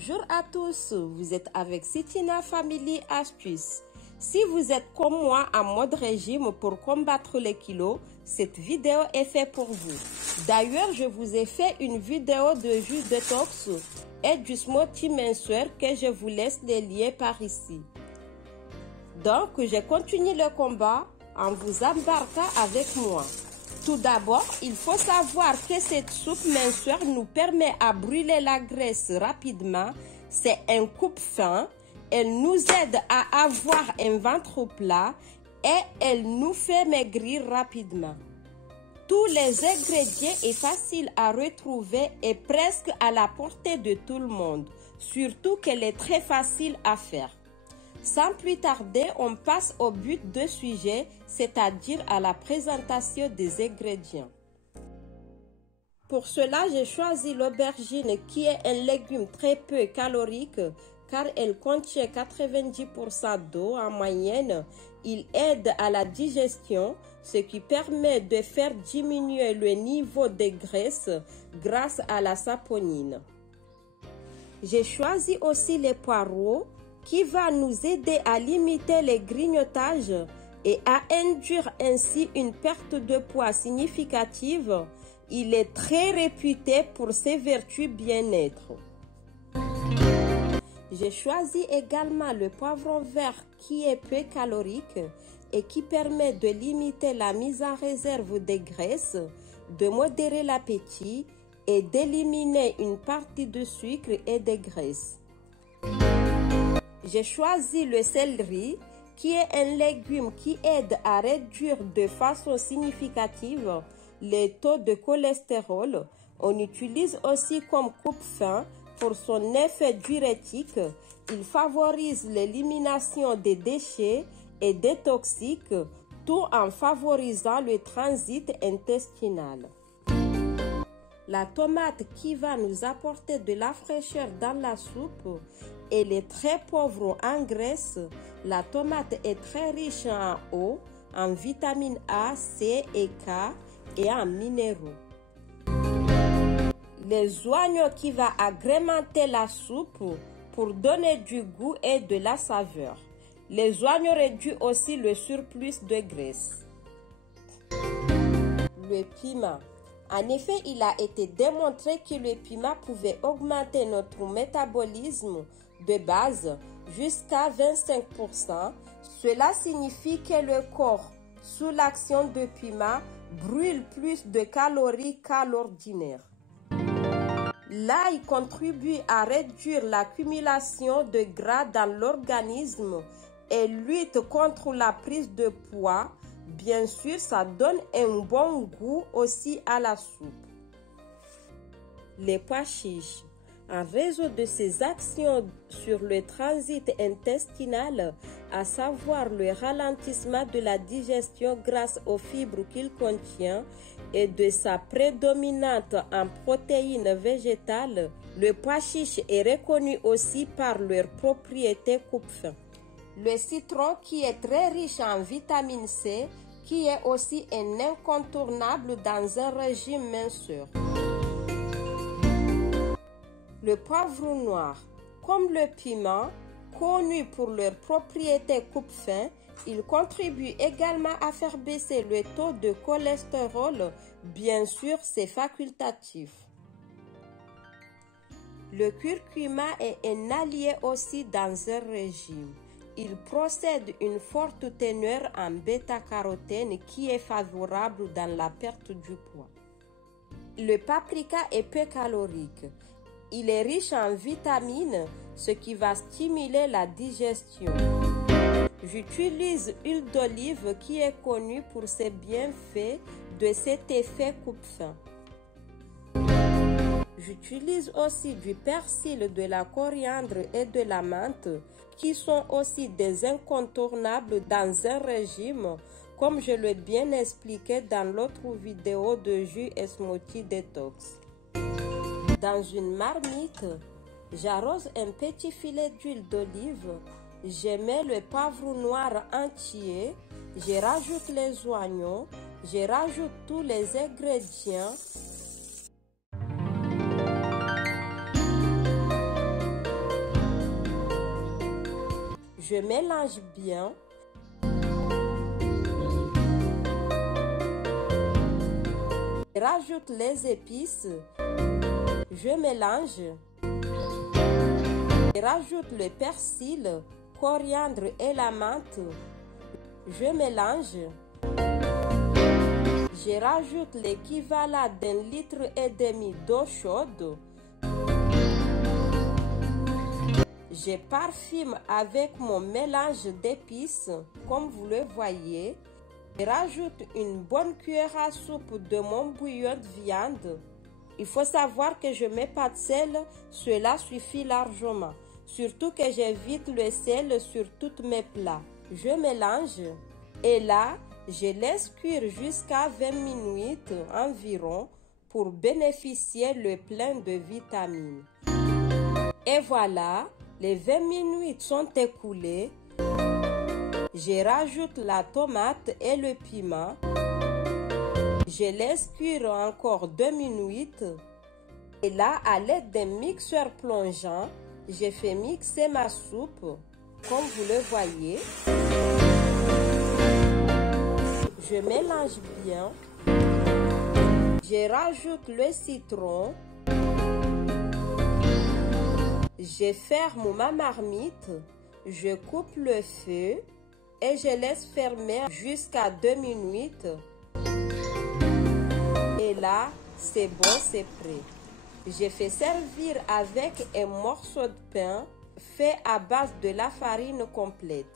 Bonjour à tous, vous êtes avec Sitina Family Astuces. Si vous êtes comme moi en mode régime pour combattre les kilos, cette vidéo est faite pour vous. D'ailleurs, je vous ai fait une vidéo de jus détox et du smoothie mensuel que je vous laisse les liens par ici. Donc, je continue le combat en vous embarquant avec moi. Tout d'abord, il faut savoir que cette soupe mensuelle nous permet à brûler la graisse rapidement. C'est un coupe-faim. Elle nous aide à avoir un ventre plat et elle nous fait maigrir rapidement. Tous les ingrédients sont faciles à retrouver et presque à la portée de tout le monde. Surtout qu'elle est très facile à faire. Sans plus tarder, on passe au but du sujet, c'est-à-dire à la présentation des ingrédients. Pour cela, j'ai choisi l'aubergine qui est un légume très peu calorique car elle contient 90% d'eau en moyenne. Il aide à la digestion, ce qui permet de faire diminuer le niveau de graisse grâce à la saponine. J'ai choisi aussi les poireaux qui va nous aider à limiter les grignotages et à induire ainsi une perte de poids significative. Il est très réputé pour ses vertus bien-être. J'ai choisi également le poivron vert qui est peu calorique et qui permet de limiter la mise en réserve des graisses, de modérer l'appétit et d'éliminer une partie de sucre et de graisse. J'ai choisi le céleri qui est un légume qui aide à réduire de façon significative les taux de cholestérol. On utilise aussi comme coupe-faim pour son effet diurétique. Il favorise l'élimination des déchets et des toxiques, tout en favorisant le transit intestinal. La tomate qui va nous apporter de la fraîcheur dans la soupe, elle est très pauvre en graisse. La tomate est très riche en eau, en vitamines A, C et K et en minéraux. Les oignons qui vont agrémenter la soupe pour donner du goût et de la saveur. Les oignons réduisent aussi le surplus de graisse. Le piment. En effet, il a été démontré que le piment pouvait augmenter notre métabolisme de base jusqu'à 25%. Cela signifie que le corps, sous l'action de piment, brûle plus de calories qu'à l'ordinaire. L'ail contribue à réduire l'accumulation de gras dans l'organisme et lutte contre la prise de poids. Bien sûr, ça donne un bon goût aussi à la soupe. Les pois chiches. En raison de ses actions sur le transit intestinal, à savoir le ralentissement de la digestion grâce aux fibres qu'il contient et de sa prédominante en protéines végétales, le pois chiche est reconnu aussi par leurs propriétés coupe-faim. Le citron qui est très riche en vitamine C, qui est aussi un incontournable dans un régime minceur. Le poivron noir, comme le piment, connu pour leurs propriétés coupe-faim, il contribue également à faire baisser le taux de cholestérol. Bien sûr, c'est facultatif. Le curcuma est un allié aussi dans un régime. Il possède une forte teneur en bêta-carotène qui est favorable dans la perte du poids. Le paprika est peu calorique. Il est riche en vitamines, ce qui va stimuler la digestion. J'utilise l'huile d'olive qui est connue pour ses bienfaits de cet effet coupe-faim. J'utilise aussi du persil, de la coriandre et de la menthe qui sont aussi des incontournables dans un régime, comme je l'ai bien expliqué dans l'autre vidéo de jus et smoothie détox. Dans une marmite, j'arrose un petit filet d'huile d'olive, je mets le poivron noir entier, je rajoute les oignons, je rajoute tous les ingrédients. Je mélange bien. Je rajoute les épices. Je mélange. Je rajoute le persil, coriandre et la menthe. Je mélange. Je rajoute l'équivalent d'1,5 litre d'eau chaude. Je parfume avec mon mélange d'épices, comme vous le voyez. Je rajoute une bonne cuillère à soupe de mon bouillon de viande. Il faut savoir que je ne mets pas de sel, cela suffit largement. Surtout que j'évite le sel sur tous mes plats. Je mélange et là, je laisse cuire jusqu'à 20 minutes environ pour bénéficier le plein de vitamines. Et voilà, les 20 minutes sont écoulées. Je rajoute la tomate et le piment. Je laisse cuire encore 2 minutes. Et là, à l'aide d'un mixeur plongeant, je fais mixer ma soupe, comme vous le voyez. Je mélange bien. Je rajoute le citron. Je ferme ma marmite. Je coupe le feu et je laisse fermer jusqu'à 2 minutes. Et là, c'est bon, c'est prêt. Je fais servir avec un morceau de pain fait à base de la farine complète.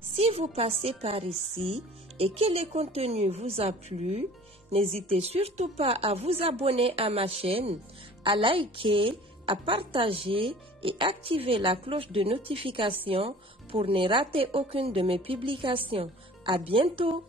Si vous passez par ici et que le contenu vous a plu, n'hésitez surtout pas à vous abonner à ma chaîne, à liker, à partager et activer la cloche de notification pour ne rater aucune de mes publications. À bientôt!